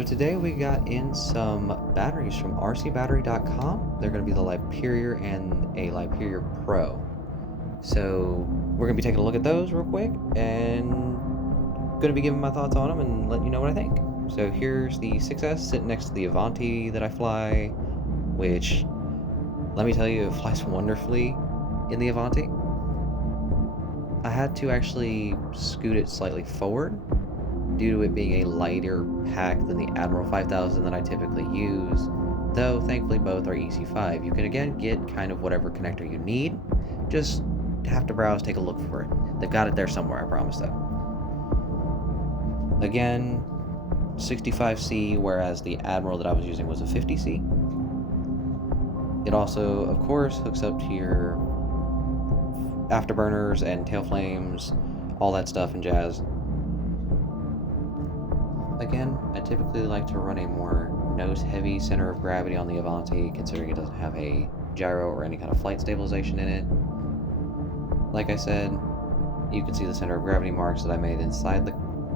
So today we got in some batteries from RCBattery.com. They're going to be the Liperior and a Liperior Pro. So we're going to be taking a look at those real quick and going to be giving my thoughts on them and letting you know what I think. So here's the 6S sitting next to the Avanti that I fly, which, let me tell you, it flies wonderfully in the Avanti. I had to actually scoot it slightly forward due to it being a lighter pack than the Admiral 5000 that I typically use, though thankfully both are EC5. You can again get kind of whatever connector you need, just have to browse, take a look for it. They've got it there somewhere, I promise though. Again, 65C, whereas the Admiral that I was using was a 50C. It also, of course, hooks up to your afterburners and tail flames, all that stuff and jazz. Again, I typically like to run a more nose-heavy center of gravity on the Avanti, considering it doesn't have a gyro or any kind of flight stabilization in it. Like I said, you can see the center of gravity marks that I made inside the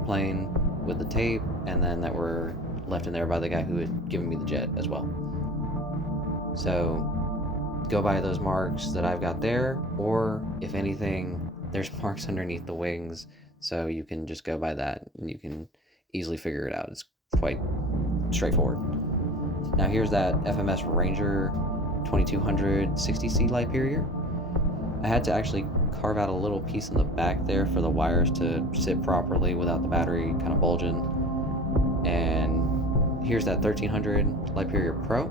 plane with the tape, and then that were left in there by the guy who had given me the jet as well. So go by those marks that I've got there, or if anything, there's marks underneath the wings, so you can just go by that and you can easily figure it out. It's quite straightforward. Now here's that FMS Ranger 2200 60C Liperior. I had to actually carve out a little piece in the back there for the wires to sit properly without the battery kind of bulging. And here's that 1300 Liperior Pro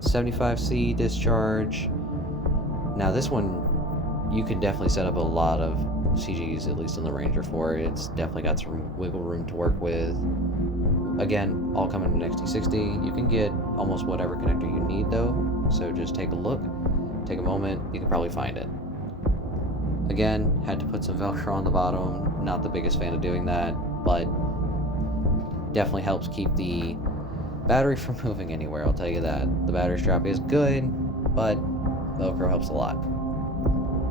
75C discharge. Now this one you can definitely set up a lot of CGs, at least in the Ranger, for it. It's definitely got some wiggle room to work with. Again, all coming from an XT60. You can get almost whatever connector you need though, so just take a look, take a moment, you can probably find it. Again, had to put some Velcro on the bottom. Not the biggest fan of doing that, but definitely helps keep the battery from moving anywhere, I'll tell you that. The battery strap is good, but Velcro helps a lot.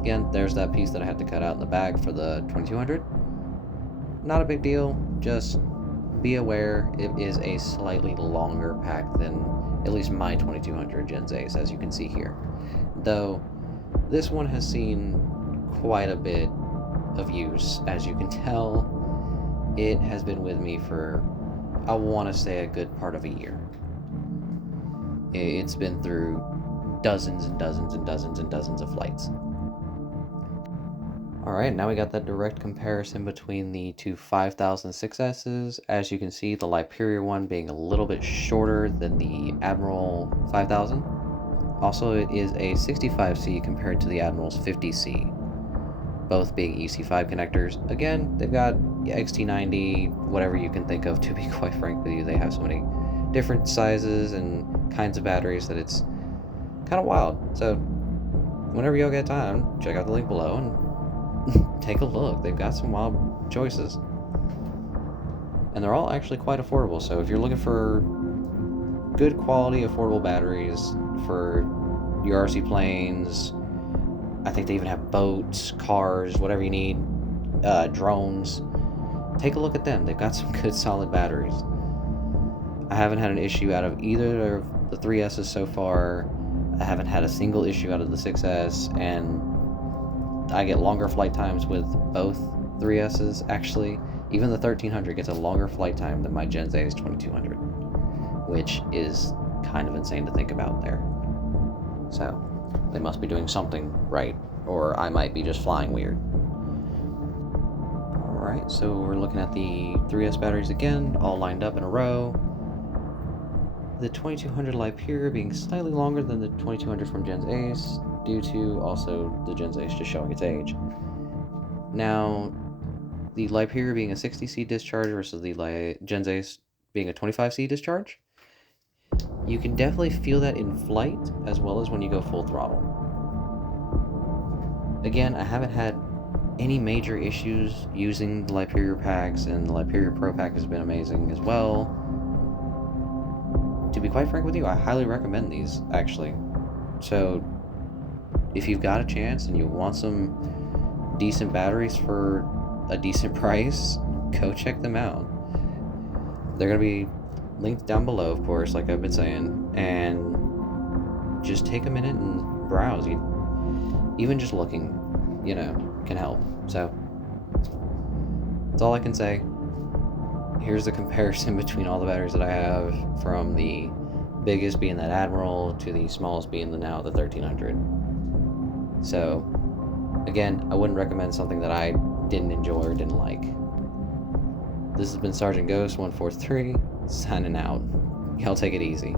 Again, there's that piece that I had to cut out in the back for the 2200. Not a big deal, just be aware it is a slightly longer pack than at least my 2200 Gens Ace, as you can see here. Though, this one has seen quite a bit of use. As you can tell, it has been with me for, I want to say, a good part of a year. It's been through dozens and dozens and dozens and dozens of flights. Alright, now we got that direct comparison between the two 5000 6S's. As you can see, the Liperior one being a little bit shorter than the Admiral 5000. Also, it is a 65C compared to the Admiral's 50C, both being EC5 connectors. Again, they've got XT90, whatever you can think of, to be quite frank with you. They have so many different sizes and kinds of batteries that it's kind of wild. So, whenever y'all get time, check out the link below and take a look. They've got some wild choices, and they're all actually quite affordable. So if you're looking for good quality affordable batteries for your RC planes, I think they even have boats, cars, whatever you need, drones, take a look at them. They've got some good solid batteries. I haven't had an issue out of either of the 3S's so far. I haven't had a single issue out of the 6S, and I get longer flight times with both 3S's, actually. Even the 1300 gets a longer flight time than my Gens Ace 2200, which is kind of insane to think about there. So, they must be doing something right, or I might be just flying weird. Alright, so we're looking at the 3S batteries again, all lined up in a row. The 2200 Liperior being slightly longer than the 2200 from Gens Ace, due to also the Gens Ace just showing its age. Now, the Liperior being a 60C discharge versus the Gens Ace being a 25C discharge, you can definitely feel that in flight as well as when you go full throttle. Again, I haven't had any major issues using the Liperior packs, and the Liperior Pro pack has been amazing as well. To be quite frank with you, I highly recommend these, actually. So, if you've got a chance and you want some decent batteries for a decent price, go check them out. They're going to be linked down below, of course, like I've been saying, and just take a minute and browse. Even just looking, can help. So that's all I can say. Here's the comparison between all the batteries that I have, from the biggest being that Admiral to the smallest being the 1300. So again, I wouldn't recommend something that I didn't enjoy or didn't like. This has been Sergeant Ghost 143 signing out. Y'all take it easy.